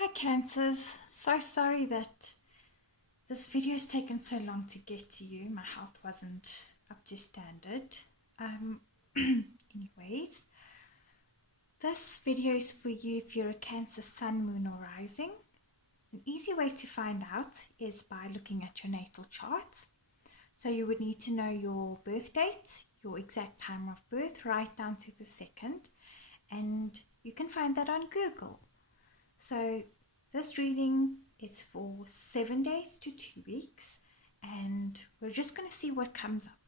Hi Cancers, so sorry that this video has taken so long to get to you. My health wasn't up to standard. Anyways, this video is for you if you're a Cancer sun, moon or rising. An easy way to find out is by looking at your natal chart. So you would need to know your birth date, your exact time of birth, right down to the second, and you can find that on Google. So this reading is for 7 days to 2 weeks, and we're just going to see what comes up.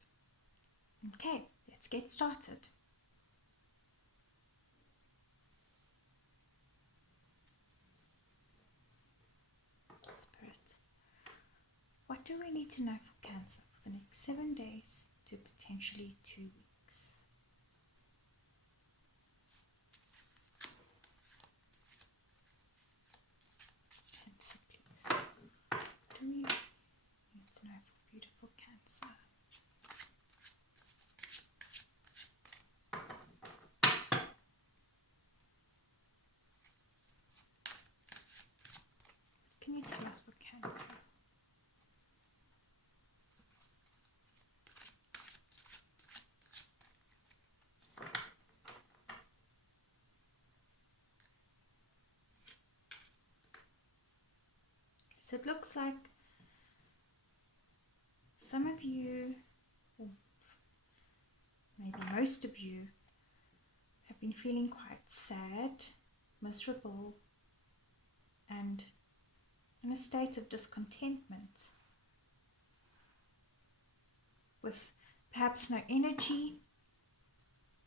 Okay, let's get started. Spirit, what do we need to know for Cancer for the next 7 days to potentially 2 weeks? Cancer, please. What do we need to know for beautiful Cancer? Can you tell us for Cancer? So it looks like some of you, or maybe most of you, have been feeling quite sad, miserable, and in a state of discontentment, with perhaps no energy,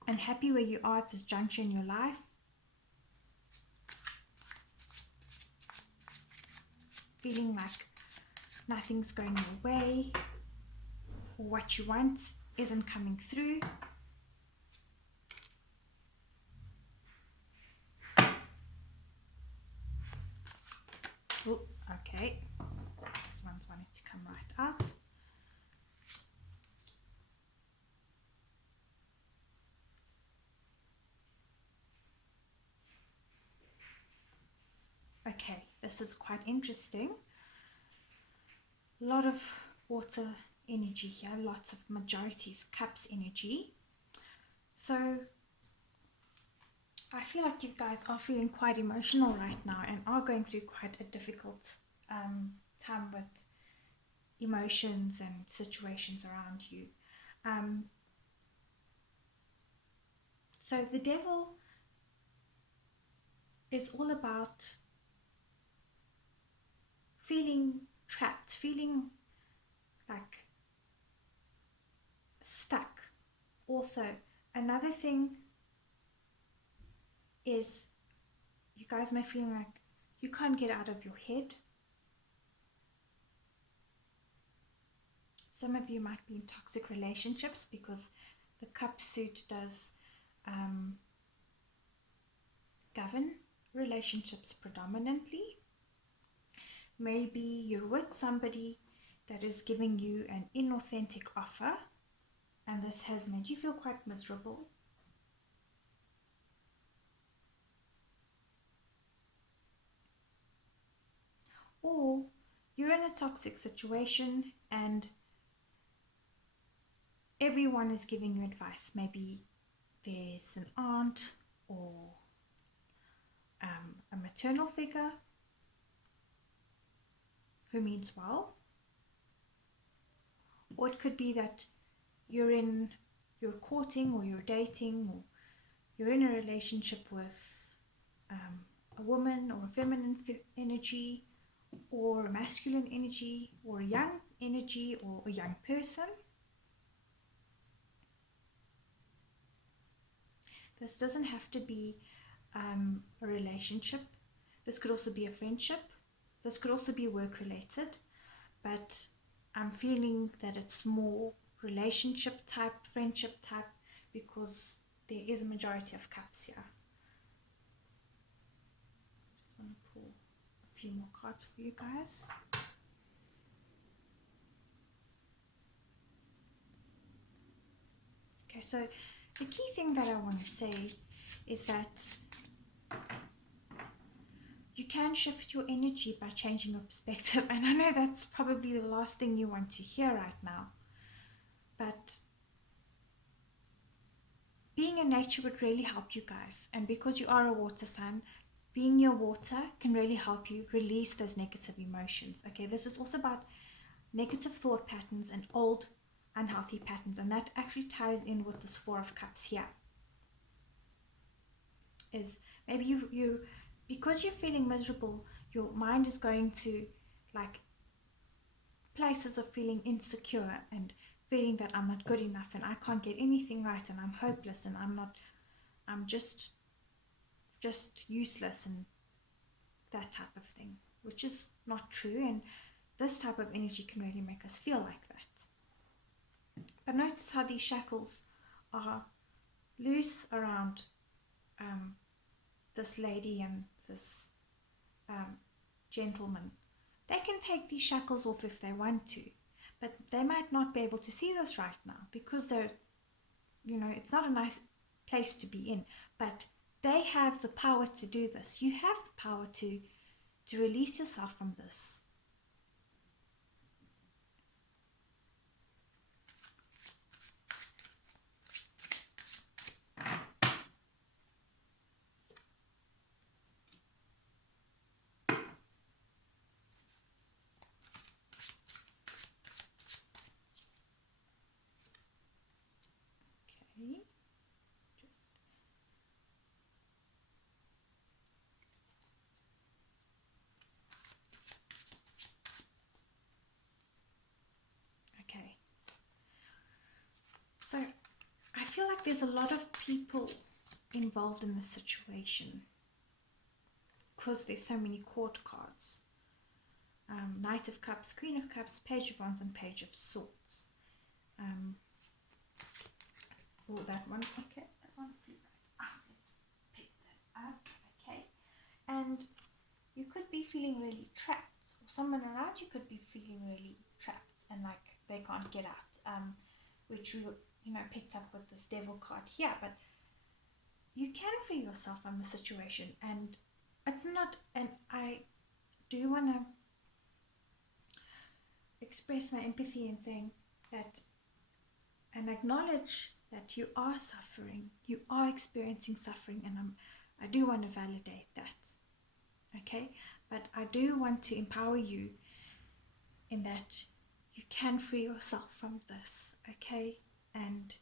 unhappy where you are at this juncture in your life, feeling like nothing's going your way, or what you want isn't coming through. Oh, okay, this one's wanting to come right out. Okay, this is quite interesting. A lot of water energy here, lots of majorities, cups energy. So I feel like you guys are feeling quite emotional right now and are going through quite a difficult time with emotions and situations around you. So the devil is all about feeling trapped, feeling like stuck. Also, another thing is you guys may feel like you can't get out of your head. Some of you might be in toxic relationships because the cup suit does govern relationships predominantly. Maybe you're with somebody that is giving you an inauthentic offer, and this has made you feel quite miserable. Or you're in a toxic situation and everyone is giving you advice. Maybe there's an aunt or a maternal figure who means well. Or it could be that you're courting or you're dating or you're in a relationship with a woman or a feminine energy or a masculine energy or a young energy or a young person. This doesn't have to be a relationship. This could also be a friendship. This could also be work related, but I'm feeling that it's more relationship type, friendship type, because there is a majority of cups here. I just want to pull a few more cards for you guys. Okay, so the key thing that I want to say is that you can shift your energy by changing your perspective. And I know that's probably the last thing you want to hear right now, but being in nature would really help you guys. And because you are a water sign, being near water can really help you release those negative emotions. Okay, this is also about negative thought patterns and old unhealthy patterns, and that actually ties in with this Four of Cups here. Is maybe you because you're feeling miserable, your mind is going to like places of feeling insecure and feeling that I'm not good enough and I can't get anything right and I'm hopeless and I'm just useless and that type of thing, which is not true. And this type of energy can really make us feel like that. But notice how these shackles are loose around this lady and this gentleman. They can take these shackles off if they want to, but they might not be able to see this right now because they're, it's not a nice place to be in, but they have the power to do this. You have the power to release yourself from this. Okay. So I feel like there's a lot of people involved in this situation because there's so many court cards. Knight of Cups, Queen of Cups, Page of Wands, and Page of Swords. That one. Okay, that one flew right out. Let's pick that up. Okay. And you could be feeling really trapped, or someone around you could be feeling really trapped and like they can't get out. Which we picked up with this Devil card here, but you can free yourself from the situation, and it's not. And I do want to express my empathy in saying that and acknowledge that you are suffering, you are experiencing suffering, and I do want to validate that. Okay, but I do want to empower you in that you can free yourself from this. Okay, and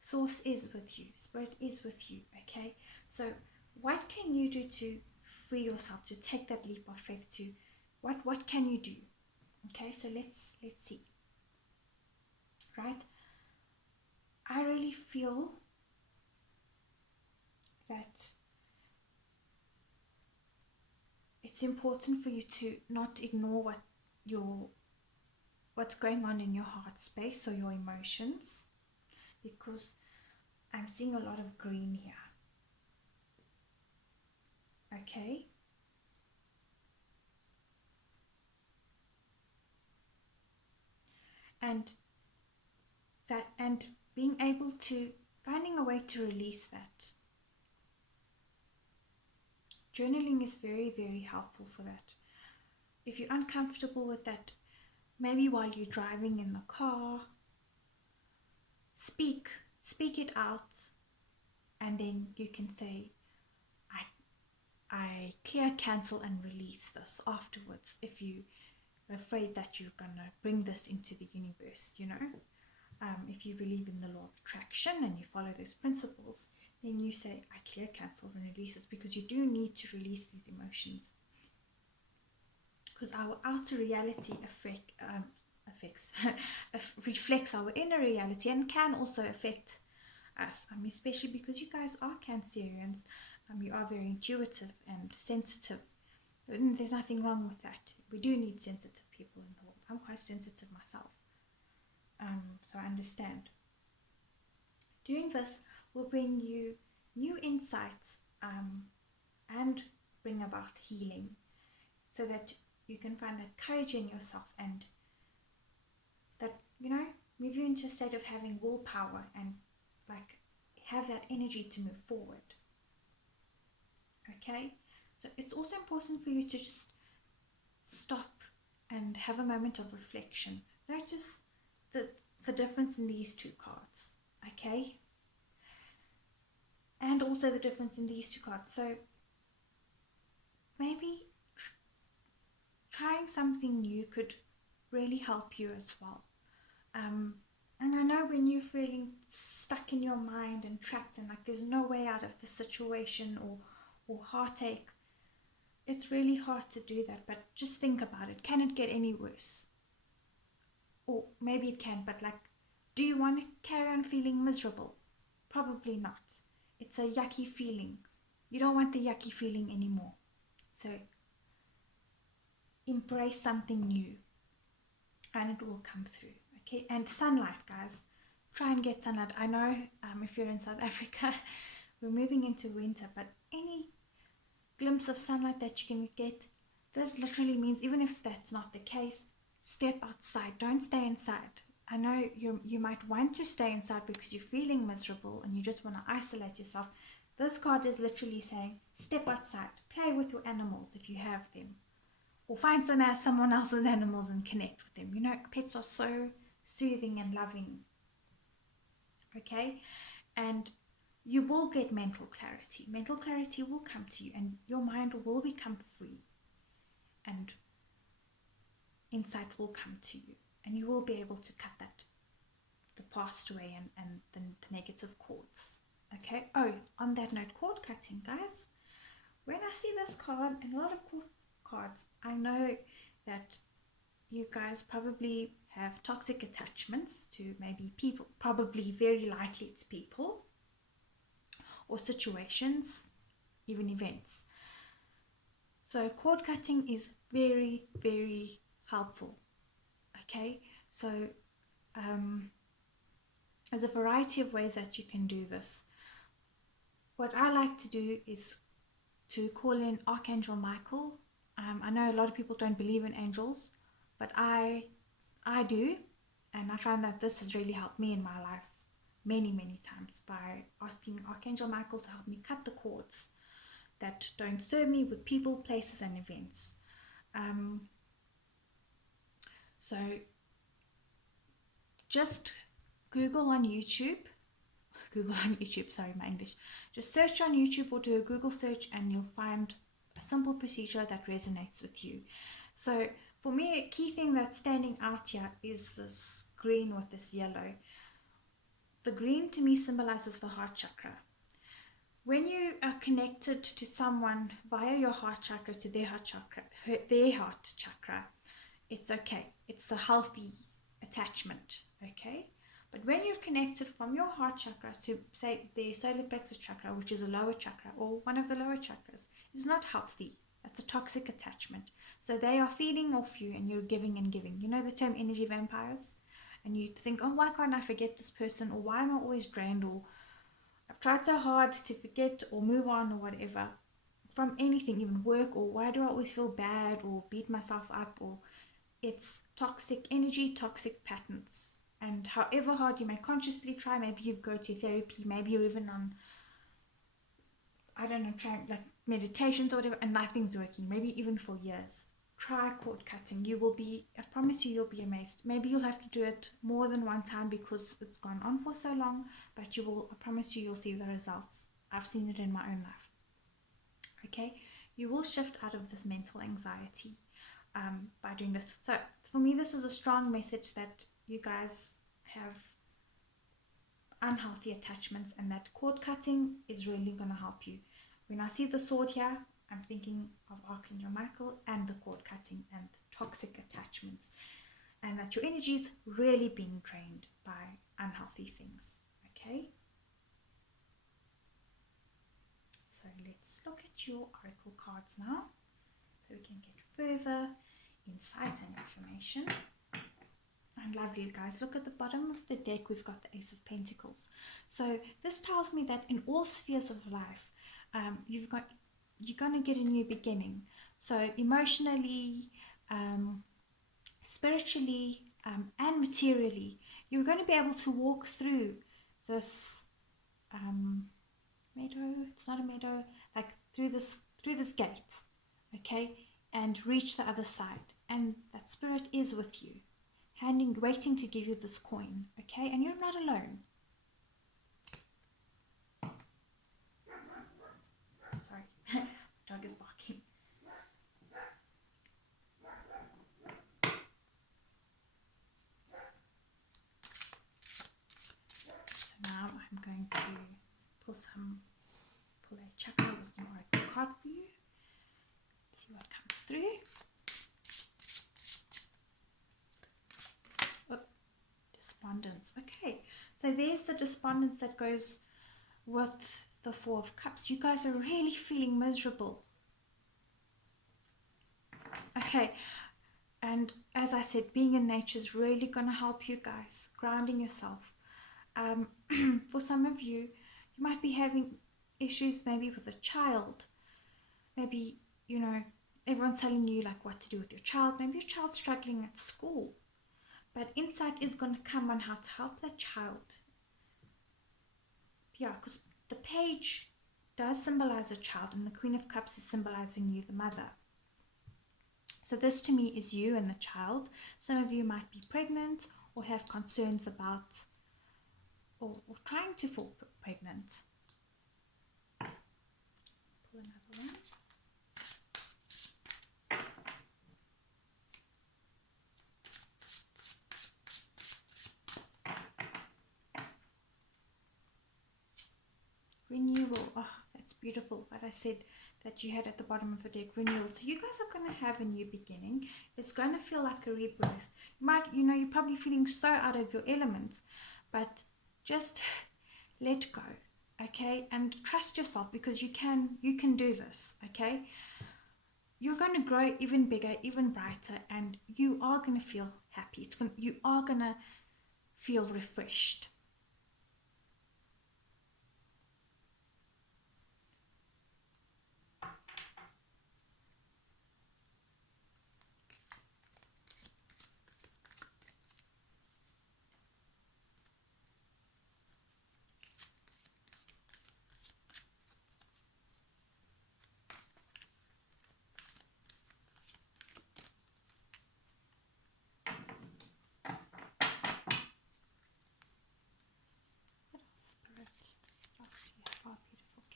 Source is with you, Spirit is with you. Okay, so what can you do to free yourself, to take that leap of faith? To what can you do? Okay, so let's see. Right, I really feel that it's important for you to not ignore what's going on in your heart space or your emotions, because I'm seeing a lot of green here. Okay, and being able to finding a way to release that. Journaling is very, very helpful for that. If you're uncomfortable with that, maybe while you're driving in the car, speak it out, and then you can say, I clear, cancel, and release this afterwards. If you're afraid that you're gonna bring this into the universe, if you believe in the law of attraction and you follow those principles, then you say, I clear, cancel, and release this, because you do need to release these emotions. Because our outer reality reflects our inner reality and can also affect us. Especially because you guys are Cancerians. You are very intuitive and sensitive. There's nothing wrong with that. We do need sensitive people in the world. I'm quite sensitive myself. So I understand. Doing this will bring you new insights and bring about healing, so that you can find that courage in yourself, and that move you into a state of having willpower and have that energy to move forward. Okay, So it's also important for you to just stop and have a moment of reflection. Notice the difference in these two cards, okay? And also the difference in these two cards. So maybe trying something new could really help you as well. And I know when you're feeling stuck in your mind and trapped and like there's no way out of the situation or heartache, it's really hard to do that. But just think about it. Can it get any worse? Or maybe it can, but like, do you want to carry on feeling miserable? Probably not. It's a yucky feeling. You don't want the yucky feeling anymore. So embrace something new and it will come through. Okay, and sunlight, guys. Try and get sunlight. I know if you're in South Africa, we're moving into winter, but any glimpse of sunlight that you can get, this literally means, even if that's not the case, step outside. Don't stay inside. I know you might want to stay inside because you're feeling miserable and you just want to isolate yourself. This card is literally saying, step outside. Play with your animals if you have them. Or find someone else's animals and connect with them. You know, pets are so soothing and loving. Okay? And you will get mental clarity. Mental clarity will come to you and your mind will become free. And insight will come to you. And you will be able to cut the past away and the negative cords. Okay? Oh, on that note, cord cutting, guys. When I see this card and a lot of cord cards, I know that you guys probably have toxic attachments to maybe people, probably very likely it's people or situations, even events. So cord cutting is very, very helpful. Okay, so there's a variety of ways that you can do this. What I like to do is to call in Archangel Michael. I know a lot of people don't believe in angels, but I do, and I find that this has really helped me in my life many, many times by asking Archangel Michael to help me cut the cords that don't serve me with people, places, and events. So just Google on YouTube, sorry, my English. Just search on YouTube or do a Google search and you'll find a simple procedure that resonates with you. So for me, a key thing that's standing out here is this green with this yellow. The green to me symbolizes the heart chakra. When you are connected to someone via your heart chakra to their heart chakra, it's okay. It's a healthy attachment, okay? But when you're connected from your heart chakra to, say, the solar plexus chakra, which is a lower chakra or one of the lower chakras, it's not healthy. That's a toxic attachment. So they are feeding off you and you're giving and giving. You know the term energy vampires? And you think, oh, why can't I forget this person? Or why am I always drained? Or I've tried so hard to forget or move on or whatever from anything, even work. Or why do I always feel bad or beat myself up? Or it's toxic energy, toxic patterns. And however hard you may consciously try, maybe you go to therapy, maybe you're even on, I don't know, trying like meditations or whatever, and nothing's working, maybe even for years. Try cord cutting. You will be, I promise you, you'll be amazed. Maybe you'll have to do it more than one time because it's gone on for so long, but you will, I promise you, you'll see the results. I've seen it in my own life. Okay? You will shift out of this mental anxiety by doing this. So for me, this is a strong message that you guys have unhealthy attachments and that cord cutting is really going to help you. When I see the sword here, I'm thinking of Archangel Michael and the cord cutting and toxic attachments, and that your energy is really being drained by unhealthy things. Okay? So let's look at your oracle cards now so we can get further insight and information. And lovely, guys, look at the bottom of the deck. We've got the Ace of Pentacles. So this tells me that in all spheres of life, you're going to get a new beginning. So emotionally, spiritually, and materially, you're going to be able to walk through this meadow. It's not a meadow, like through this through this gate, okay, and reach the other side. And that spirit is with you, waiting to give you this coin, okay? And you're not alone. Sorry, dog is barking. So now I'm going to pull a chakra wisdom oracle card for you. See what comes through. Oh, despondence. Okay, so there's the despondence that goes with the Four of Cups. You guys are really feeling miserable. Okay, and as I said, being in nature is really going to help you guys, grounding yourself. For some of you, you might be having issues maybe with a child. Maybe, you know, everyone's telling you like what to do with your child. Maybe your child's struggling at school. But insight is going to come on how to help that child. Yeah, because the page does symbolize a child, and the Queen of Cups is symbolizing you, the mother. So this to me is you and the child. Some of you might be pregnant or have concerns about or trying to fall pregnant. Pull another one. Renewal. Oh, that's beautiful. But I said that you had at the bottom of the deck, renewal. So you guys are going to have a new beginning. It's going to feel like a rebirth. You're probably feeling so out of your element, but just let go, okay? And trust yourself, because you can do this, okay? You're going to grow even bigger, even brighter, and you are going to feel happy. You are going to feel refreshed.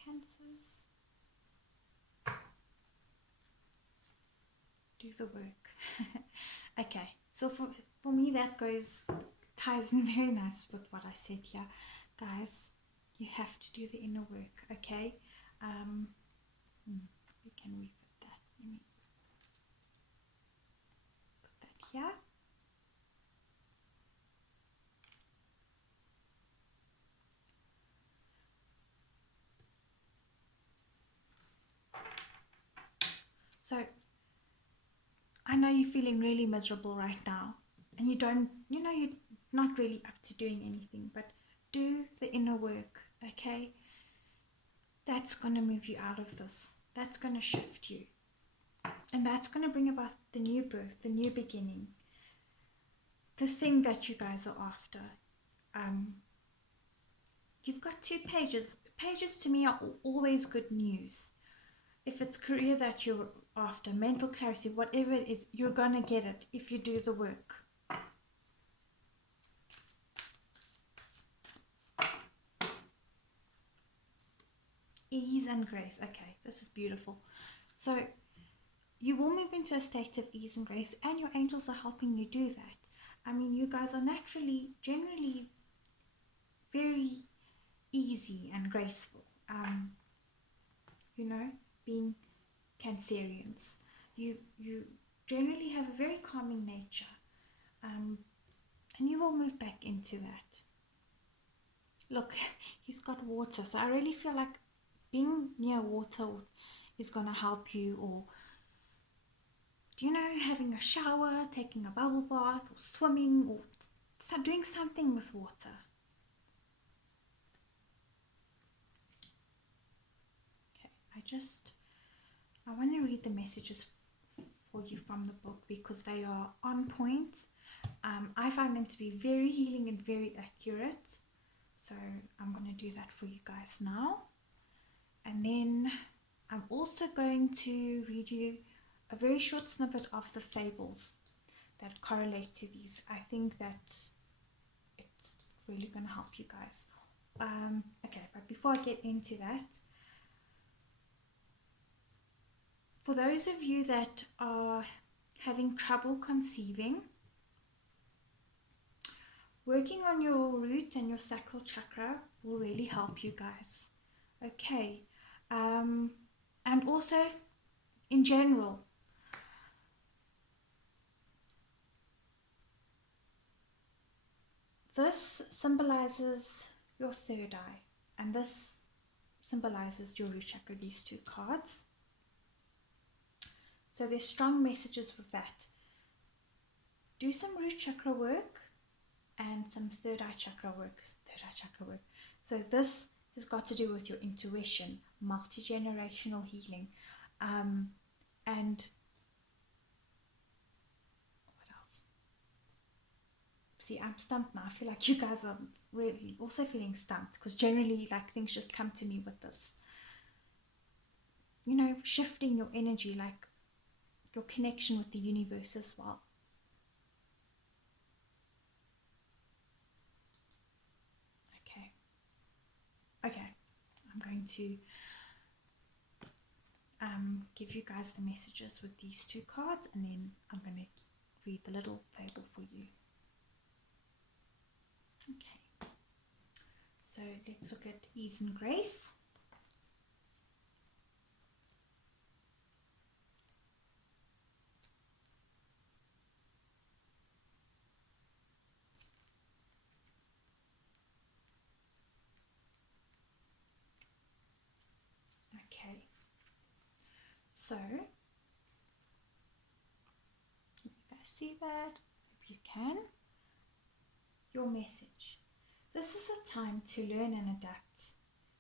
Cancers, do the work. Okay, so for me that ties in very nice with what I said here, guys. You have to do the inner work, okay? We can refit that. Let me put that here. So I know you're feeling really miserable right now, and you're not really up to doing anything, but do the inner work, okay? That's going to move you out of this. That's going to shift you. And that's going to bring about the new birth, the new beginning, the thing that you guys are after. You've got 2 pages. Pages to me are always good news. If it's career that you're after, mental clarity, whatever it is, you're going to get it if you do the work. Ease and grace. Okay, this is beautiful. So you will move into a state of ease and grace, and your angels are helping you do that. I mean, you guys are generally very easy and graceful. Being Cancerians, you generally have a very calming nature, and you will move back into that. Look, he's got water, so I really feel like being near water is going to help you, or having a shower, taking a bubble bath, or swimming, or doing something with water. Okay, I want to read the messages for you from the book, because they are on point. I find them to be very healing and very accurate. So I'm going to do that for you guys now. And then I'm also going to read you a very short snippet of the fables that correlate to these. I think that it's really going to help you guys. Okay, but before I get into that, for those of you that are having trouble conceiving, working on your root and your sacral chakra will really help you guys. Okay, and also in general, this symbolizes your third eye, and this symbolizes your root chakra, these two cards. So there's strong messages with that. Do some root chakra work and some third eye chakra work. So this has got to do with your intuition, multi-generational healing, and what else? See, I'm stumped now. I feel like you guys are really also feeling stumped, because generally, like, things just come to me with this, you know, shifting your energy, like your connection with the universe as well. Okay, I'm going to give you guys the messages with these two cards, and then I'm going to read the little fable for you. Okay, so let's look at ease and grace. Okay, so you guys see that? If you can, your message. This is a time to learn and adapt.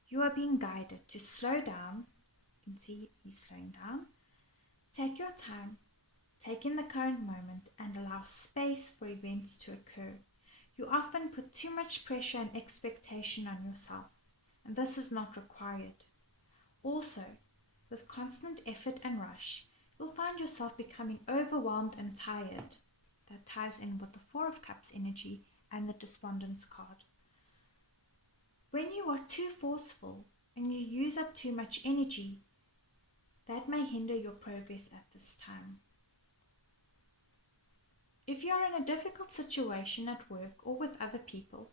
You are being guided to slow down. You can see he's slowing down. Take your time, take in the current moment, and allow space for events to occur. You often put too much pressure and expectation on yourself, and this is not required. Also, with constant effort and rush, you'll find yourself becoming overwhelmed and tired. That ties in with the Four of Cups energy and the Despondence card. When you are too forceful and you use up too much energy, that may hinder your progress at this time. If you are in a difficult situation at work or with other people,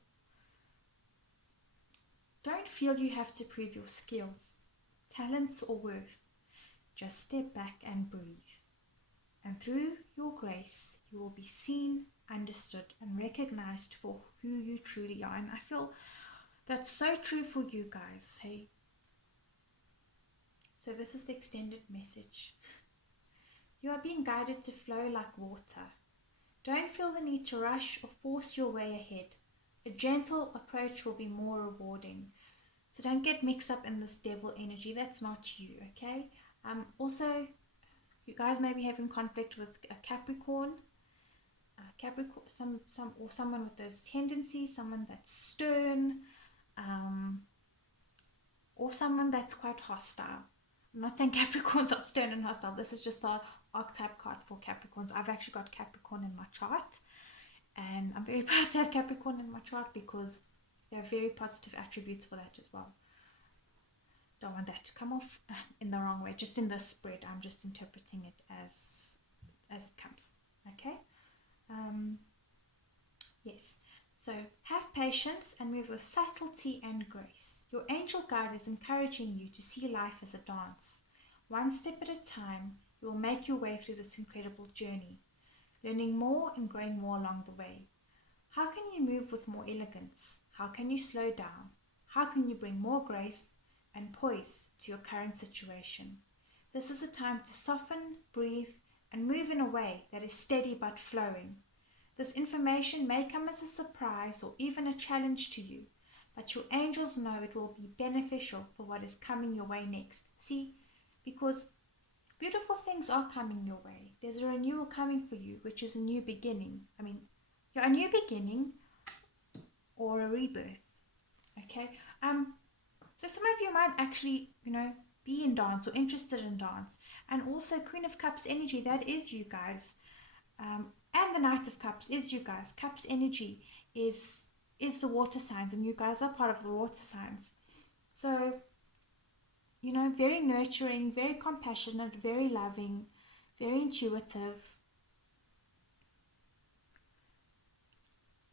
don't feel you have to prove your skills, talents, or worth. Just step back and breathe. And through your grace, you will be seen, understood, and recognized for who you truly are. And I feel that's so true for you guys, hey? So this is the extended message. You are being guided to flow like water. Don't feel the need to rush or force your way ahead. A gentle approach will be more rewarding. So don't get mixed up in this devil energy. That's not you, okay? Also, you guys may be having conflict with a Capricorn. Someone with those tendencies, someone that's stern, or someone that's quite hostile. I'm not saying Capricorns are stern and hostile. This is just the archetype card for Capricorns. I've actually got Capricorn in my chart, and I'm very proud to have Capricorn in my chart because there are very positive attributes for that as well. Don't want that to come off in the wrong way. Just in this spread, I'm just interpreting it as it comes. Okay? Yes. So have patience and move with subtlety and grace. Your angel guide is encouraging you to see life as a dance. One step at a time, you will make your way through this incredible journey, learning more and growing more along the way. How can you move with more elegance? How can you slow down? How can you bring more grace and poise to your current situation? This is a time to soften, breathe, and move in a way that is steady but flowing. This information may come as a surprise or even a challenge to you, but your angels know it will be beneficial for what is coming your way next. See, because beautiful things are coming your way. There's a renewal coming for you, which is a new beginning. I mean, you're a new beginning or a rebirth. Okay? So some of you might actually, be be in dance or interested in dance. And also Queen of Cups energy, that is you guys. And the Knight of Cups is you guys. Cups energy is the water signs, and you guys are part of the water signs. So, you know, very nurturing, very compassionate, very loving, very intuitive.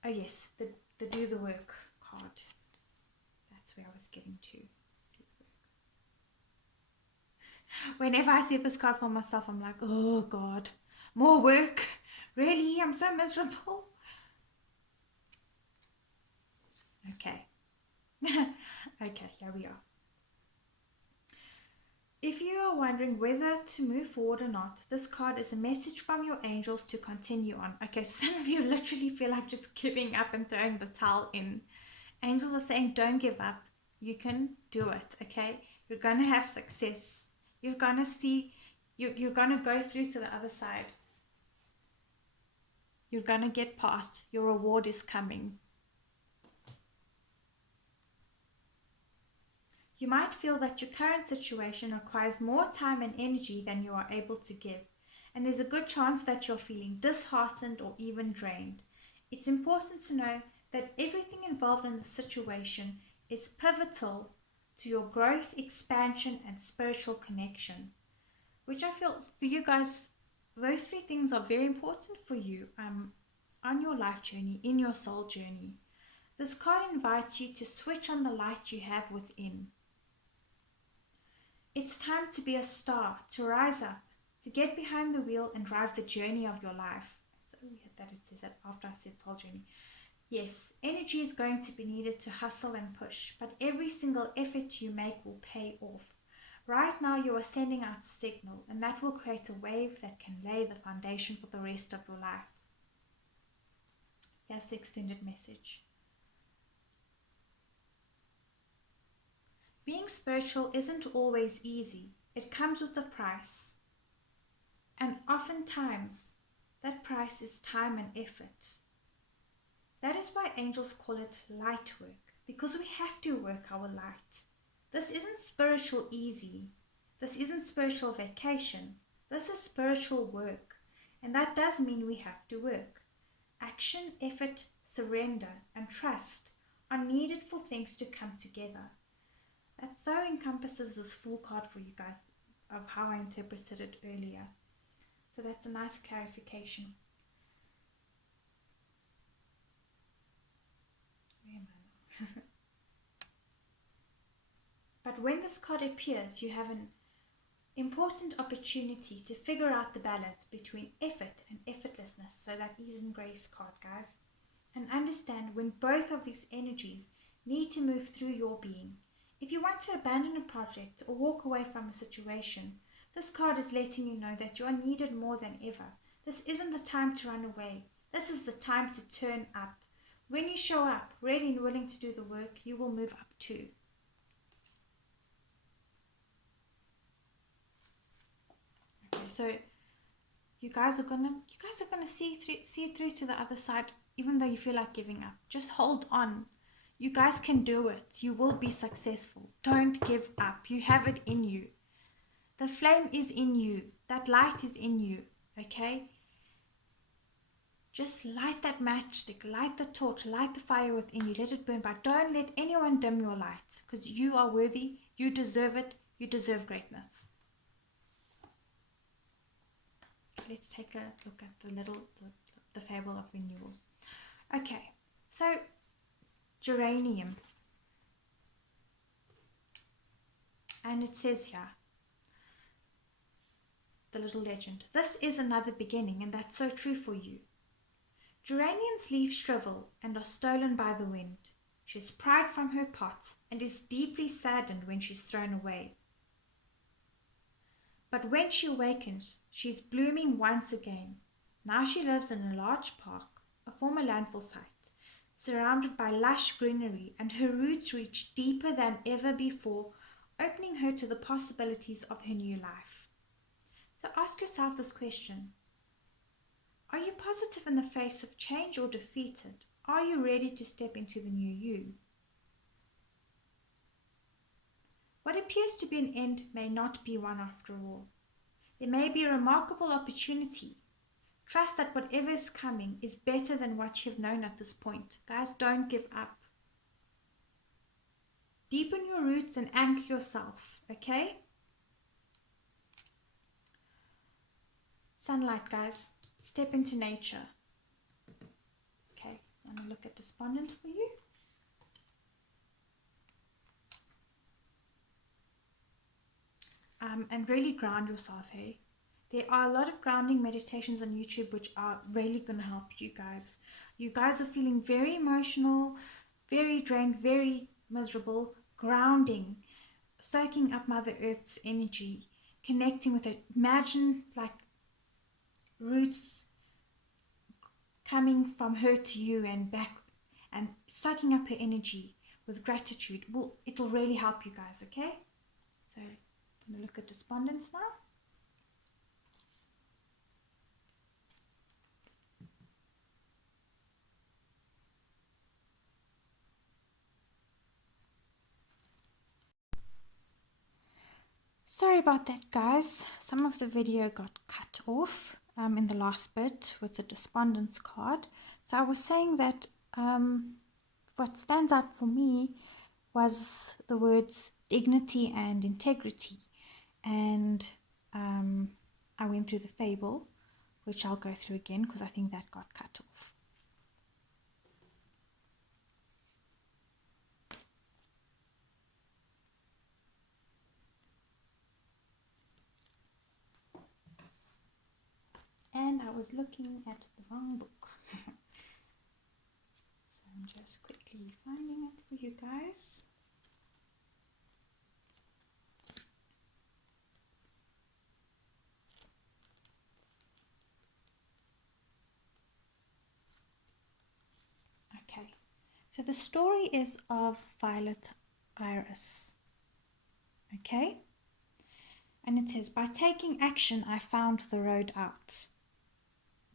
Oh yes, the do the work card. That's where I was getting to. Do the work. Whenever I see this card for myself, I'm like, oh God, more work. Really? I'm so miserable. Okay. Okay, here we are. If you are wondering whether to move forward or not, this card is a message from your angels to continue on. Okay, some of you literally feel like just giving up and throwing the towel in. Angels are saying don't give up. You can do it, okay? You're going to have success. You're going to see, you're going to go through to the other side. You're going to get past. Your reward is coming. You might feel that your current situation requires more time and energy than you are able to give, and there's a good chance that you're feeling disheartened or even drained. It's important to know that everything involved in the situation is pivotal to your growth, expansion, and spiritual connection, which I feel for you guys, those three things are very important for you on your life journey, in your soul journey. This card invites you to switch on the light you have within. It's time to be a star, to rise up, to get behind the wheel and drive the journey of your life. So that it says that after I said soul journey. Yes, energy is going to be needed to hustle and push, but every single effort you make will pay off. Right now you are sending out a signal, and that will create a wave that can lay the foundation for the rest of your life. Here's the extended message. Being spiritual isn't always easy. It comes with a price. And oftentimes, that price is time and effort. That is why angels call it light work, because we have to work our light. This isn't spiritual easy. This isn't spiritual vacation. This is spiritual work. And that does mean we have to work. Action, effort, surrender, and trust are needed for things to come together. That so encompasses this full card for you guys of how I interpreted it earlier. So that's a nice clarification. Where am I now? But when this card appears, you have an important opportunity to figure out the balance between effort and effortlessness. So that ease and grace card, guys. And understand when both of these energies need to move through your being. If you want to abandon a project or walk away from a situation, this card is letting you know that you are needed more than ever. This isn't the time to run away. This is the time to turn up. When you show up, ready and willing to do the work, you will move up too. Okay, so you guys are gonna see it through to the other side, even though you feel like giving up. Just hold on. You guys can do it. You will be successful. Don't give up. You have it in you. The flame is in you. That light is in you. Okay? Just light that matchstick. Light the torch. Light the fire within you. Let it burn. But don't let anyone dim your light. Because you are worthy. You deserve it. You deserve greatness. Let's take a look at the fable of renewal. Okay. So, geranium, and it says here, the little legend, this is another beginning, and that's so true for you. Geranium's leaves shrivel and are stolen by the wind. She's pried from her pot and is deeply saddened when she's thrown away. But when she awakens, she's blooming once again. Now she lives in a large park, a former landfill site, surrounded by lush greenery, and her roots reach deeper than ever before, opening her to the possibilities of her new life. So ask yourself this question. Are you positive in the face of change or defeated? Are you ready to step into the new you? What appears to be an end may not be one after all. There may be a remarkable opportunity. Trust that whatever is coming is better than what you've known at this point. Guys, don't give up. Deepen your roots and anchor yourself, okay? Sunlight, guys. Step into nature. Okay, I want to look at despondent for you. And really ground yourself, hey? There are a lot of grounding meditations on YouTube which are really going to help you guys. You guys are feeling very emotional, very drained, very miserable. Grounding, soaking up Mother Earth's energy, connecting with it. Imagine like roots coming from her to you and back, and soaking up her energy with gratitude. It'll really help you guys, okay? So I'm going to look at despondence now. Sorry about that, guys. Some of the video got cut off in the last bit with the despondence card. So I was saying that what stands out for me was the words dignity and integrity. And I went through the fable, which I'll go through again because I think that got cut off. And I was looking at the wrong book. So I'm just quickly finding it for you guys. Okay, so the story is of Violet Iris. Okay, and it says, by taking action, I found the road out.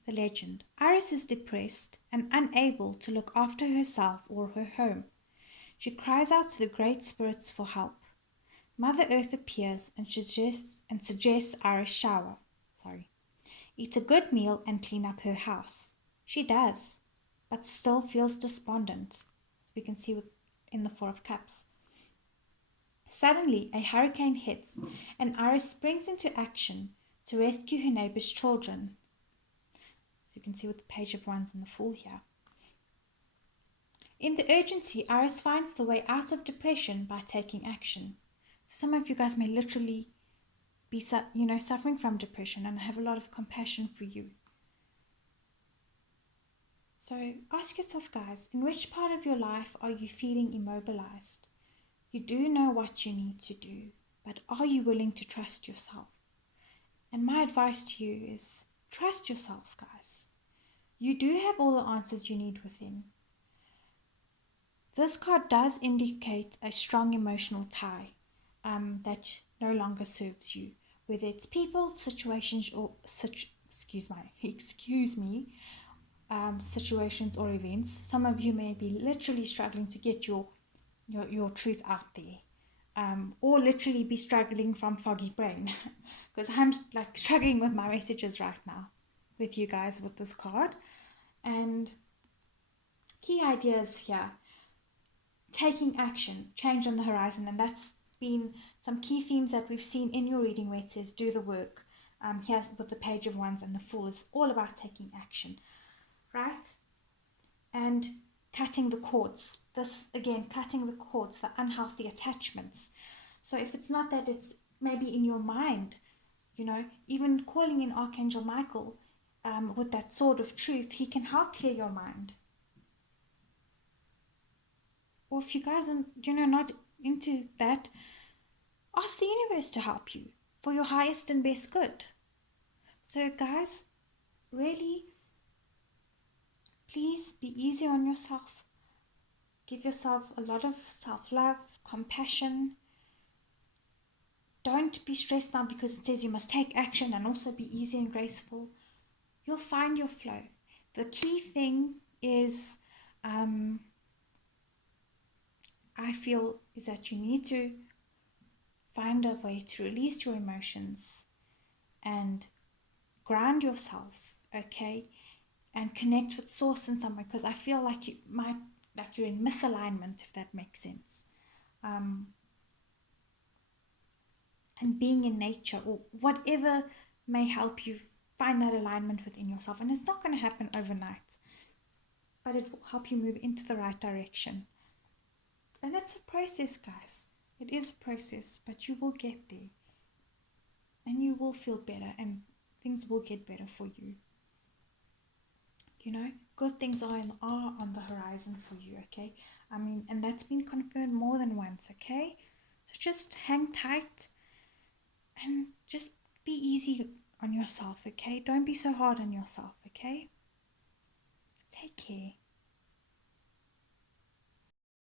The legend. Iris is depressed and unable to look after herself or her home. She cries out to the great spirits for help. Mother Earth appears and suggests Iris shower. Eat a good meal and clean up her house. She does, but still feels despondent, as we can see in the Four of Cups. Suddenly, a hurricane hits, and Iris springs into action to rescue her neighbor's children. As you can see with the Page of Wands and the Fool here. In the urgency, Iris finds the way out of depression by taking action. So some of you guys may literally be, suffering from depression, and I have a lot of compassion for you. So ask yourself, guys, in which part of your life are you feeling immobilized? You do know what you need to do, but are you willing to trust yourself? And my advice to you is trust yourself, guys. You do have all the answers you need within. This card does indicate a strong emotional tie that no longer serves you, whether it's people, situations, or situations or events. Some of you may be literally struggling to get your truth out there, or literally be struggling from foggy brain, because I'm like struggling with my messages right now with you guys with this card. And key ideas here: taking action, change on the horizon, and that's been some key themes that we've seen in your reading where it says do the work. Here's with the Page of Wands and the Fool is all about taking action, right? And cutting the cords. This again, cutting the cords, the unhealthy attachments. So if it's not that, it's maybe in your mind, even calling in Archangel Michael with that sword of truth, he can help clear your mind. Or if you guys are, not into that, ask the universe to help you for your highest and best good. So guys, really, please be easy on yourself. Give yourself a lot of self-love, compassion. Don't be stressed out because it says you must take action, and also be easy and graceful. You'll find your flow. The key thing is, I feel, is that you need to find a way to release your emotions and ground yourself, okay, and connect with source in some way, because I feel like you're in misalignment, if that makes sense. And being in nature or whatever may help you find that alignment within yourself. And it's not going to happen overnight, but it will help you move into the right direction. And it's a process, guys. It is a process, but you will get there. And you will feel better, and things will get better for you. You know, good things are on the horizon for you, okay? I mean, and that's been confirmed more than once, okay? So just hang tight and just be easy on yourself, okay? Don't be so hard on yourself, okay? Take care.